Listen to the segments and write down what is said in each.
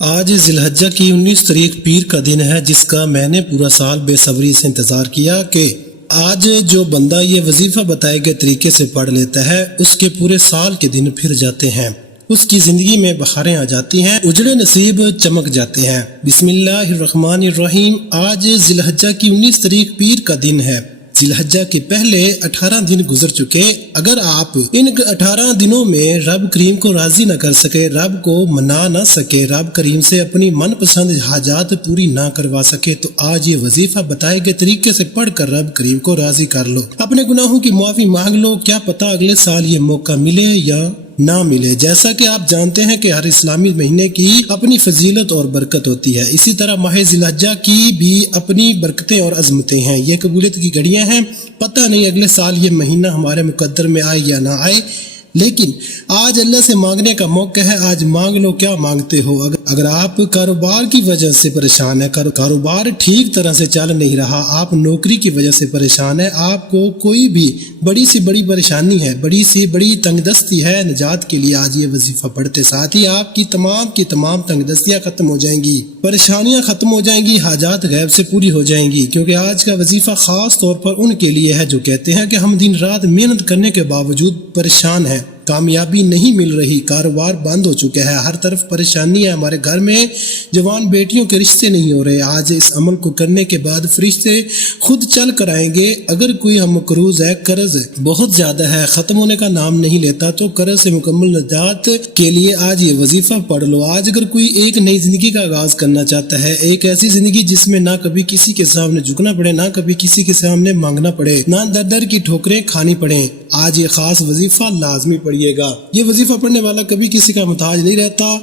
آج ذی الحجہ کی 19 تاریخ پیر کا دن ہے، جس کا میں نے پورا سال بے صبری سے انتظار کیا کہ آج جو بندہ یہ وظیفہ بتائے گئے طریقے سے پڑھ لیتا ہے اس کے پورے سال کے دن پھر جاتے ہیں، اس کی زندگی میں بہاریں آ جاتی ہیں، اجڑے نصیب چمک جاتے ہیں۔ بسم اللہ الرحمن الرحیم۔ آج ذی الحجہ کی 19 تاریخ پیر کا دن ہے۔ ذی الحجہ کے پہلے 18 دن گزر چکے۔ اگر آپ ان 18 دنوں میں رب کریم کو راضی نہ کر سکے، رب کو منا نہ سکے، رب کریم سے اپنی من پسند حاجات پوری نہ کروا سکے، تو آج یہ وظیفہ بتائے گئے طریقے سے پڑھ کر رب کریم کو راضی کر لو، اپنے گناہوں کی معافی مانگ لو۔ کیا پتہ اگلے سال یہ موقع ملے یا نہ ملے۔ جیسا کہ آپ جانتے ہیں کہ ہر اسلامی مہینے کی اپنی فضیلت اور برکت ہوتی ہے، اسی طرح ماہ ذی الحجہ کی بھی اپنی برکتیں اور عظمتیں ہیں، یہ قبولیت کی گھڑیاں ہیں۔ پتہ نہیں اگلے سال یہ مہینہ ہمارے مقدر میں آئے یا نہ آئے، لیکن آج اللہ سے مانگنے کا موقع ہے۔ آج مانگ لو کیا مانگتے ہو۔ اگر آپ کاروبار کی وجہ سے پریشان ہیں، کاروبار ٹھیک طرح سے چل نہیں رہا، آپ نوکری کی وجہ سے پریشان ہیں، آپ کو کوئی بھی بڑی سی بڑی پریشانی ہے، بڑی سی بڑی تنگ دستی ہے، نجات کے لیے آج یہ وظیفہ پڑھتے ساتھ ہی آپ کی تمام تنگ دستیاں ختم ہو جائیں گی، پریشانیاں ختم ہو جائیں گی، حاجات غیب سے پوری ہو جائیں گی، کیونکہ آج کا وظیفہ خاص طور پر ان کے لیے ہے جو کہتے ہیں کہ ہم دن رات محنت کرنے کے باوجود پریشان ہیں، کامیابی نہیں مل رہی، کاروبار بند ہو چکا ہے، ہر طرف پریشانی ہے، ہمارے گھر میں جوان بیٹیوں کے رشتے نہیں ہو رہے۔ آج اس عمل کو کرنے کے بعد فرشتے خود چل کر آئیں گے۔ اگر کوئی ہم مقروض ہے، قرض بہت زیادہ ہے، ختم ہونے کا نام نہیں لیتا، تو قرض سے مکمل نجات کے لیے آج یہ وظیفہ پڑھ لو۔ آج اگر کوئی ایک نئی زندگی کا آغاز کرنا چاہتا ہے، ایک ایسی زندگی جس میں نہ کبھی کسی کے سامنے جھکنا پڑے، نہ کبھی کسی کے سامنے مانگنا پڑے، نہ در در کی ٹھوکریں کھانی پڑیں، آج یہ خاص وظیفہ لازمی پڑھیے گا۔ یہ وظیفہ پڑھنے والا کبھی کسی کا محتاج نہیں رہتا۔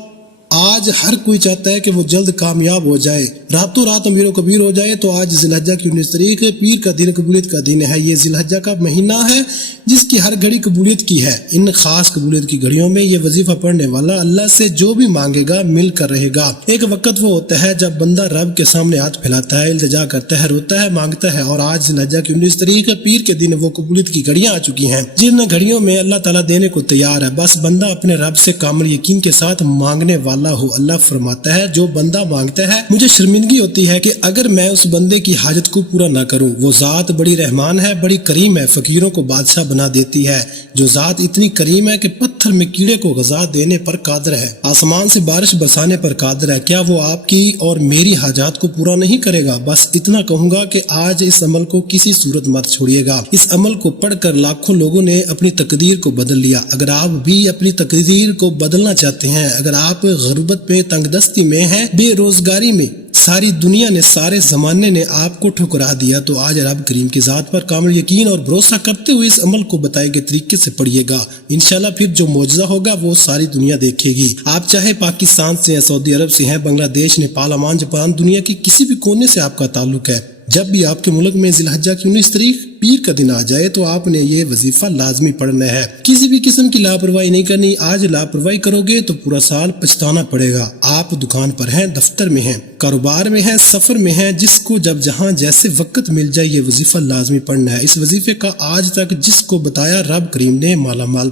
آج ہر کوئی چاہتا ہے کہ وہ جلد کامیاب ہو جائے، راتوں رات امیر و کبیر ہو جائے، تو آج ذی الحجہ کی 19 تاریخ پیر کا دن قبولیت کا دن ہے۔ یہ ذی الحجہ کا مہینہ ہے جس کی ہر گھڑی قبولیت کی ہے۔ ان خاص قبولیت کی گھڑیوں میں یہ وظیفہ پڑھنے والا اللہ سے جو بھی مانگے گا مل کر رہے گا۔ ایک وقت وہ ہوتا ہے جب بندہ رب کے سامنے ہاتھ پھیلاتا ہے، التجا کرتا ہے، روتا ہے، مانگتا ہے، اور آج ذی الحجہ کی 19 تاریخ پیر کے دن وہ قبولیت کی گھڑیاں آ چکی ہیں، جن گھڑیوں میں اللہ تعالیٰ دینے کو تیار ہے، بس بندہ اپنے رب سے کامل یقین کے ساتھ مانگنے والا ہو۔ اللہ فرماتا ہے جو بندہ مانگتا ہے مجھے شرمندگی ہوتی ہے کہ اگر میں اس بندے کی حاجت کو پورا نہ کروں۔ وہ ذات بڑی رحمان ہے، بڑی کریم ہے، فقیروں کو بادشاہ بنا دیتی ہے۔ جو ذات اتنی کریم ہے کہ پتھر میں کیڑے کو غذا دینے پر قادر ہے، آسمان سے بارش برسانے پر قادر ہے، کیا وہ آپ کی اور میری حاجات کو پورا نہیں کرے گا؟ بس اتنا کہوں گا کہ آج اس عمل کو کسی صورت مت چھوڑیے گا۔ اس عمل کو پڑھ کر لاکھوں لوگوں نے اپنی تقدیر کو بدل لیا۔ اگر آپ بھی اپنی تقدیر کو بدلنا چاہتے ہیں، اگر آپ غربت میں، تنگ دستی میں ہیں، بے روزگاری میں، ساری دنیا نے، سارے زمانے نے آپ کو ٹھکرا دیا، تو آج رب کریم کی ذات پر کامل یقین اور بھروسہ کرتے ہوئے اس عمل کو بتائے گئے طریقے سے پڑھیے گا۔ انشاءاللہ پھر جو معجزہ ہوگا وہ ساری دنیا دیکھے گی۔ آپ چاہے پاکستان سے ہیں، سعودی عرب سے ہیں، بنگلہ دیش، نیپال، عمان، جاپان، دنیا کی کسی بھی کونے سے آپ کا تعلق ہے، جب بھی آپ کے ملک میں ذی الحجہ کی 19 تاریخ پیر کا دن آ جائے تو آپ نے یہ وظیفہ لازمی پڑھنا ہے۔ کسی بھی قسم کی لاپرواہی نہیں کرنی۔ آج لاپرواہی کرو گے تو پورا سال پچھتانا پڑے گا۔ آپ دکان پر ہیں، دفتر میں ہیں، کاروبار میں ہیں، سفر میں ہیں، جس کو جب جہاں جیسے وقت مل جائے یہ وظیفہ لازمی پڑھنا ہے۔ اس وظیفے کا آج تک جس کو بتایا رب کریم نے مالا مال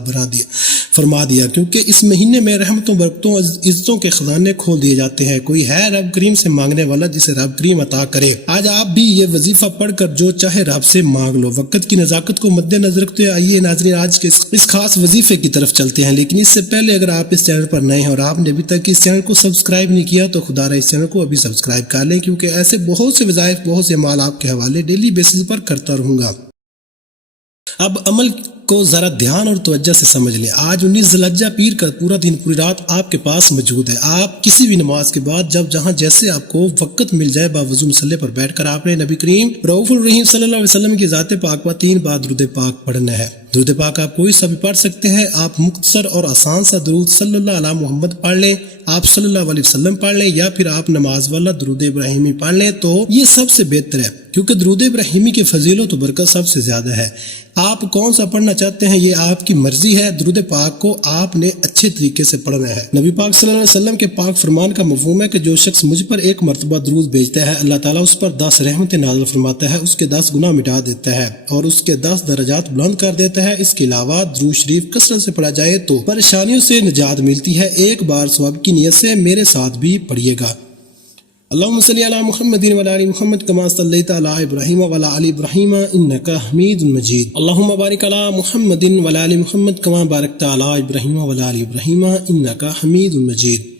فرما دیا، کیونکہ اس مہینے میں رحمتوں، برکتوں، عزتوں کے خزانے کھول دیے جاتے ہیں۔ کوئی ہے رب کریم سے مانگنے والا جسے رب کریم عطا کرے؟ آج آپ بھی یہ وظیفہ پڑھ کر جو چاہے رب سے مانگ لو۔ وقت کی نزاکت کو مد نظر رکھتے ہوئے آئیے ناظرین آج کے اس خاص وظیفے کی طرف چلتے ہیں، لیکن اس سے پہلے اگر آپ اس چینل پر نئے ہیں اور آپ نے ابھی تک اس چینل کو سبسکرائب نہیں کیا تو خدا رہا اس چینل کو ابھی سبسکرائب کر لیں، کیونکہ ایسے بہت سے وظائف، بہت سے اعمال آپ کے حوالے ڈیلی بیسس پر کرتا رہوں گا۔ اب عمل کو ذرا دھیان اور توجہ سے سمجھ لیں۔ آج 19 ذی الحجہ پیر کا پورا دن، پوری رات آپ کے پاس موجود ہے۔ آپ کسی بھی نماز کے بعد جب جہاں جیسے آپ کو وقت مل جائے، باوضو مصلی پر بیٹھ کر آپ نے نبی کریم رؤوف الرحیم صلی اللہ علیہ وسلم کی ذات پاک پر 3 بار درود پاک پڑھنا ہے۔ درود پاک آپ کوئی سا بھی پڑھ سکتے ہیں۔ آپ مختصر اور آسان سا درود صلی اللہ علیہ محمد پڑھ لیں، آپ صلی اللہ علیہ وسلم پڑھ لیں، یا پھر آپ نماز والا درود ابراہیمی پڑھ لیں تو یہ سب سے بہتر ہے، کیونکہ درود ابراہیمی کی فضیلت و برکت سب سے زیادہ ہے۔ آپ کون سا پڑھنا چاہتے ہیں یہ آپ کی مرضی ہے۔ درود پاک کو آپ نے اچھے طریقے سے پڑھنا ہے۔ نبی پاک صلی اللہ علیہ وسلم کے پاک فرمان کا مفہوم ہے کہ جو شخص مجھ پر 1 مرتبہ درود بھیجتا ہے، اللہ تعالیٰ اس پر 10 رحمتیں نازل فرماتا ہے، اس کے 10 گناہ مٹا دیتا ہے اور اس کے 10 درجات بلند کر دیتا ہے۔ اس کے علاوہ درود شریف کثرت سے پڑھا جائے تو پریشانیوں سے نجات ملتی ہے۔ ایک بار ثواب کی نیت سے میرے ساتھ بھی پڑھیے گا۔ اللہم صلی علی محمد وعلی آل محمد کما صلیت علی ابراہیم وعلی آل ابراہیم انک حمید مجید۔ اللہم بارک علی محمد وعلی آل محمد کما بارکت علی ابراہیم وعلی آل ابراہیم انک حمید مجید۔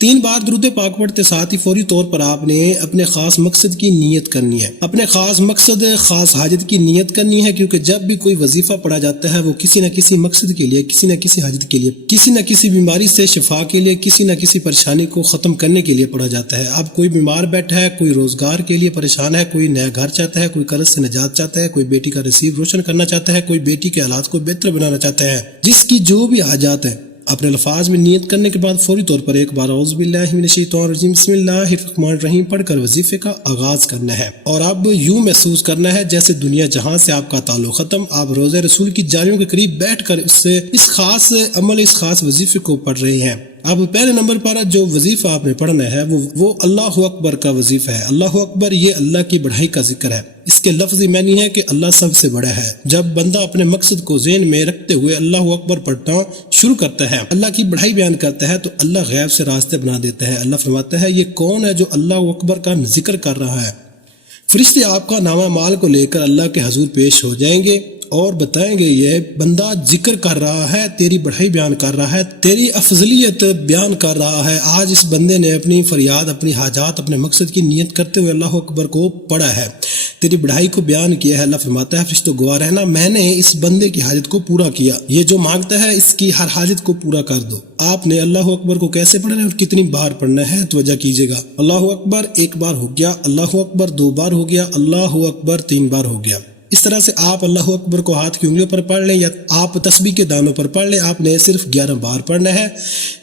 3 بار درود پاک پڑھتے ساتھ ہی فوری طور پر آپ نے اپنے خاص مقصد کی نیت کرنی ہے۔ اپنے خاص مقصد، خاص حاجت کی نیت کرنی ہے، کیونکہ جب بھی کوئی وظیفہ پڑھا جاتا ہے وہ کسی نہ کسی مقصد کے لیے، کسی نہ کسی حاجت کے لیے، کسی نہ کسی بیماری سے شفا کے لیے، کسی نہ کسی پریشانی کو ختم کرنے کے لیے پڑھا جاتا ہے۔ اب کوئی بیمار بیٹھا ہے، کوئی روزگار کے لیے پریشان ہے، کوئی نیا گھر چاہتا ہے، کوئی قرض سے نجات چاہتا ہے، کوئی بیٹی کا نصیب روشن کرنا چاہتا ہے، کوئی بیٹی کے حالات کو بہتر بنانا چاہتا ہے، جس کی جو بھی حاجات ہیں، اپنے الفاظ میں نیت کرنے کے بعد فوری طور پر ایک بار اعوذ باللہ من الشیطان الرجیم بسم اللہ الرحمن الرحیم پڑھ کر وظیفے کا آغاز کرنا ہے۔ اور اب یوں محسوس کرنا ہے جیسے دنیا جہاں سے آپ کا تعلق ختم، آپ روضہ رسول کی جالیوں کے قریب بیٹھ کر اس خاص عمل، اس خاص وظیفے کو پڑھ رہے ہیں۔ اب پہلے نمبر پر جو وظیفہ آپ نے پڑھنا ہے وہ اللہ اکبر کا وظیفہ ہے۔ اللہ اکبر یہ اللہ کی بڑائی کا ذکر ہے۔ اس کے لفظی معنی ہے کہ اللہ سب سے بڑا ہے۔ جب بندہ اپنے مقصد کو ذہن میں رکھتے ہوئے اللہ اکبر پڑھنا شروع کرتا ہے، اللہ کی بڑائی بیان کرتا ہے، تو اللہ غیب سے راستے بنا دیتا ہے۔ اللہ فرماتا ہے یہ کون ہے جو اللہ اکبر کا ذکر کر رہا ہے؟ فرشتے آپ کا نامہ مال کو لے کر اللہ کے حضور پیش ہو جائیں گے اور بتائیں گے یہ بندہ ذکر کر رہا ہے، تیری بڑائی بیان کر رہا ہے، تیری افضلیت بیان کر رہا ہے۔ آج اس بندے نے اپنی فریاد، اپنی حاجات، اپنے مقصد کی نیت کرتے ہوئے اللہ اکبر کو پڑھا ہے، تیری بڑائی کو بیان کیا ہے۔ اللہ فرماتا ہے فرشتوں گواہ رہنا، میں نے اس بندے کی حاجت کو پورا کیا، یہ جو مانگتا ہے اس کی ہر حاجت کو پورا کر دو۔ آپ نے اللہ اکبر کو کیسے پڑھنا ہے اور کتنی بار پڑھنا ہے توجہ کیجیے گا۔ اللہ اکبر 1 بار ہو گیا، اللہ اکبر 2 بار ہو گیا، اللہ اکبر 3 بار ہو گیا۔ اس طرح سے آپ اللہ اکبر کو ہاتھ کی انگلیوں پر پڑھ لیں یا آپ تسبیح کے دانوں پر پڑھ لیں، آپ نے صرف 11 بار پڑھنا ہے۔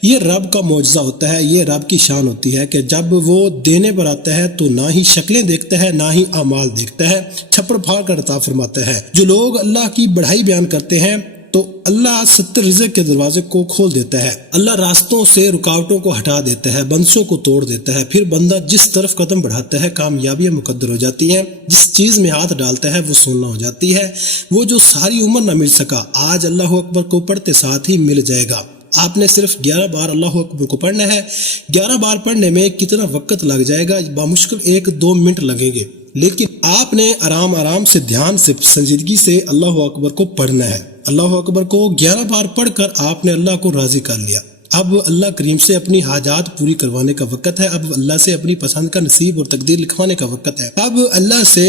یہ رب کا معجزہ ہوتا ہے، یہ رب کی شان ہوتی ہے کہ جب وہ دینے پر آتا ہے تو نہ ہی شکلیں دیکھتا ہے نہ ہی اعمال دیکھتا ہے، چھپڑ پھاڑ کر عطا فرماتا ہے۔ جو لوگ اللہ کی بڑائی بیان کرتے ہیں تو اللہ 70 رزق کے دروازے کو کھول دیتا ہے، اللہ راستوں سے رکاوٹوں کو ہٹا دیتا ہے، بندشوں کو توڑ دیتا ہے، پھر بندہ جس طرف قدم بڑھاتا ہے کامیابیاں مقدر ہو جاتی ہیں، جس چیز میں ہاتھ ڈالتا ہے وہ سونا ہو جاتی ہے، وہ جو ساری عمر نہ مل سکا آج اللہ اکبر کو پڑھتے ساتھ ہی مل جائے گا۔ آپ نے صرف 11 بار اللہ اکبر کو پڑھنا ہے۔ 11 بار پڑھنے میں کتنا وقت لگ جائے گا؟ بامشکل 1-2 منٹ لگیں گے، لیکن آپ نے آرام سے، دھیان سے، سنجیدگی سے اللہ اکبر کو پڑھنا ہے۔ اللہ اکبر کو 11 بار پڑھ کر آپ نے اللہ کو راضی کر لیا۔ اب اللہ کریم سے اپنی حاجات پوری کروانے کا وقت ہے، اب اللہ سے اپنی پسند کا نصیب اور تقدیر لکھوانے کا وقت ہے، اب اللہ سے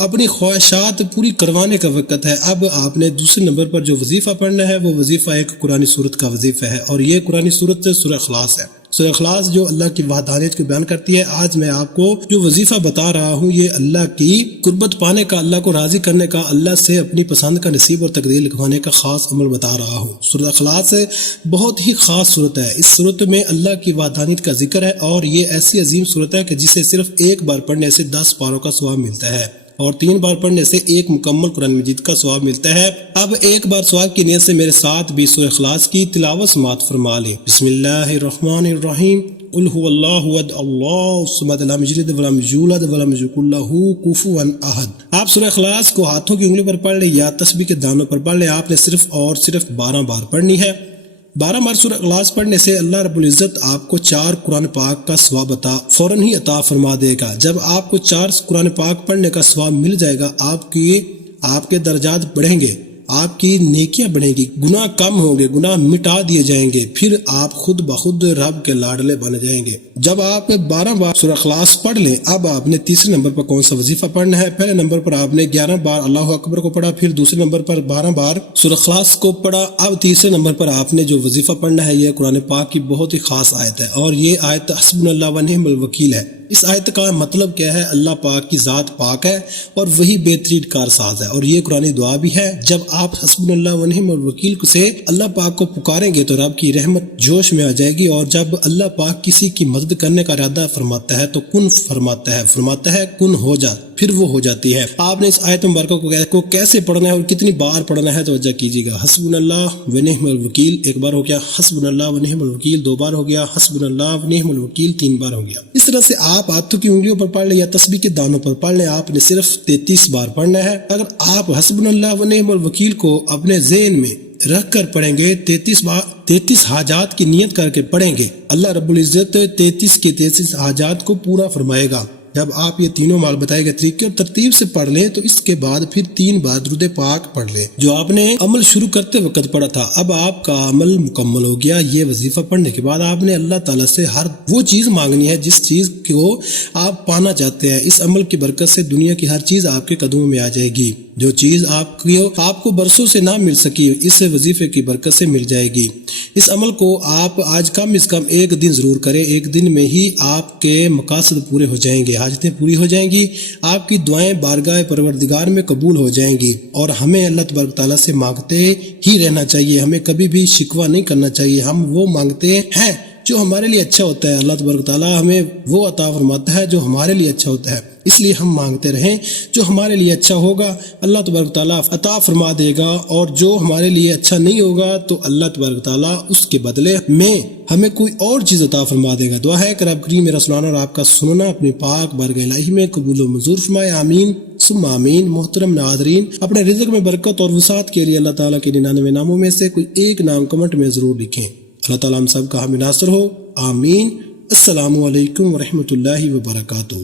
اپنی خواہشات پوری کروانے کا وقت ہے۔ اب آپ نے دوسرے نمبر پر جو وظیفہ پڑھنا ہے وہ وظیفہ ایک قرآن سورت کا وظیفہ ہے، اور یہ قرآن سورت سورہ اخلاص ہے۔ سورہ اخلاص جو اللہ کی وحدانیت کو بیان کرتی ہے۔ آج میں آپ کو جو وظیفہ بتا رہا ہوں یہ اللہ کی قربت پانے کا، اللہ کو راضی کرنے کا، اللہ سے اپنی پسند کا نصیب اور تقدیر لکھوانے کا خاص عمل بتا رہا ہوں۔ سورہ اخلاص بہت ہی خاص صورت ہے۔ اس صورت میں اللہ کی وحدانیت کا ذکر ہے، اور یہ ایسی عظیم صورت ہے کہ جسے صرف 1 بار پڑھنے سے 10 پاروں کا ثواب ملتا ہے، اور 3 بار پڑھنے سے 1 مکمل قرآن مجید کا ثواب ملتا ہے۔ اب 1 بار ثواب کی نیت سے میرے ساتھ بھی سورہ اخلاص کی تلاوت سماعت فرما لیں۔ بسم اللہ الرحمن الرحیم، قل هو اللہ احد اللہ الصمد لم یلد ولم یولد ولم یکن له کفوا احد۔ آپ سورہ اخلاص کو ہاتھوں کی انگلیوں پر پڑھ لیں یا تسبیح کے دانوں پر پڑھ لیں۔ آپ نے صرف 12 بار پڑھنی ہے۔ 12 بار سورہ اخلاص پڑھنے سے اللہ رب العزت آپ کو 4 قرآن پاک کا ثواب فوراً ہی عطا فرما دے گا۔ جب آپ کو 4 قرآن پاک پڑھنے کا ثواب مل جائے گا، آپ کے درجات بڑھیں گے، آپ کی نیکیاں بڑھیں گی، گناہ کم ہوں گے، گناہ مٹا دیے جائیں گے، پھر آپ خود بخود رب کے لاڈلے بن جائیں گے۔ جب آپ 12 بار سورہ اخلاص پڑھ لیں، اب آپ نے تیسرے نمبر پر کون سا وظیفہ پڑھنا ہے؟ پہلے نمبر پر آپ نے 11 بار اللہ اکبر کو پڑھا، پھر دوسرے نمبر پر 12 بار سورہ اخلاص کو پڑھا، اب تیسرے نمبر پر آپ نے جو وظیفہ پڑھنا ہے یہ قرآن پاک کی بہت ہی خاص آیت ہے، اور یہ آیت حسبنا اللہ ونعم الوکیل ہے۔ اس آیت کا مطلب کیا ہے؟ اللہ پاک کی ذات پاک ہے اور وہی بہترین کارساز ہے، اور یہ قرآن دعا بھی ہے۔ جب آپ حسبنا اللہ ونعم الوکیل سے اللہ پاک کو پکاریں گے تو رب کی رحمت جوش میں آ جائے گی، اور جب اللہ پاک کسی کی مدد کرنے کا ارادہ فرماتا ہے تو کن فرماتا ہے کن ہو جا۔ پھر وہ ہو جاتی ہے۔ آپ نے اس آیت مبارکہ کو کیسے پڑھنا ہے اور کتنی بار پڑھنا ہے توجہ کیجیے گا۔ حسبنا اللہ و نعم الوکیل ایک بار ہو گیا، حسبنا اللہ و نعم الوکیل دو بار ہو گیا، حسبنا اللہ و نعم الوکیل تین بار ہو گیا۔ اس طرح سے آپ ہاتھوں کی انگلیوں پر پڑھ لیں یا تسبیح کے دانوں پر پڑھ لیں، آپ نے صرف 33 بار پڑھنا ہے۔ اگر آپ حسبنا اللہ و نعم الوکیل کو اپنے ذہن میں رکھ کر پڑھیں گے، 33 حاجات کی نیت کر کے پڑھیں گے، اللہ رب العزت 33 کے 33 حاجات کو پورا فرمائے گا۔ جب آپ یہ تینوں مال بتائے گئے طریقے اور ترتیب سے پڑھ لیں تو اس کے بعد پھر 3 بار درود پاک پڑھ لیں جو آپ نے عمل شروع کرتے وقت پڑھا تھا۔ اب آپ کا عمل مکمل ہو گیا۔ یہ وظیفہ پڑھنے کے بعد آپ نے اللہ تعالیٰ سے ہر وہ چیز مانگنی ہے جس چیز کو آپ پانا چاہتے ہیں۔ اس عمل کی برکت سے دنیا کی ہر چیز آپ کے قدموں میں آ جائے گی۔ جو چیز آپ کو برسوں سے نہ مل سکی اس وظیفے کی برکت سے مل جائے گی۔ اس عمل کو آپ آج کم از کم 1 دن ضرور کریں۔ 1 دن میں ہی آپ کے مقاصد پورے ہو جائیں گے، حاجتیں پوری ہو جائیں گی، آپ کی دعائیں بارگاہ پروردگار میں قبول ہو جائیں گی۔ اور ہمیں اللہ تبارک تعالیٰ سے مانگتے ہی رہنا چاہیے، ہمیں کبھی بھی شکوہ نہیں کرنا چاہیے۔ ہم وہ مانگتے ہیں جو ہمارے لیے اچھا ہوتا ہے، اللہ تبارک تعالیٰ ہمیں وہ عطا فرماتا ہے جو ہمارے لیے اچھا ہوتا ہے، اس لیے ہم مانگتے رہیں۔ جو ہمارے لیے اچھا ہوگا اللہ تبارک تعالیٰ عطا فرما دے گا، اور جو ہمارے لیے اچھا نہیں ہوگا تو اللہ تبارک تعالیٰ اس کے بدلے میں ہمیں کوئی اور چیز عطا فرما دے گا۔ دعا ہے کہ رب کریم میرا سنانا اور آپ کا سننا اپنی پاک بارگاہ الہی میں قبول و منظور فرمائے، آمین ثم آمین۔ محترم ناظرین، اپنے رزق میں برکت اور وسعت کے لیے اللہ تعالیٰ کے 99 ناموں میں سے کوئی ایک نام کمنٹ میں ضرور لکھیں۔ اللہ تعالیٰ ہم سب کا حامی ناصر ہو، آمین۔ السلام علیکم ورحمۃ اللہ وبرکاتہ۔